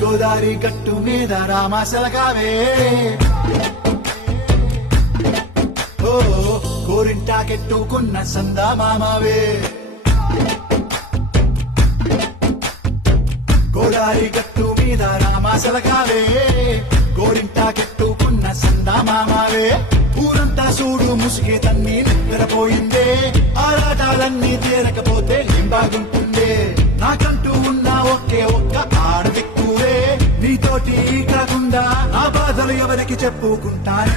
గోదారి గట్టు మీద రామాసలగావే ఓ గోరింటాకెట్టుకున్న సందా మామావే గోదారి గట్టు మీద రామాసలగావే గోరింటాకెట్టుకున్న సందా మామావే ఊరంతా చూడు ముసుగే తన్ని నిద్రపోయిందే ఆరాటాలన్నీ తీరకపోతే ఏం బాగుంటుందే నాకంటూ ఉన్న ఒకే ఒక్క ఆడదిక్కువే నీతోటి కాకుండా నా బాధలు ఎవరికి చెప్పుకుంటాను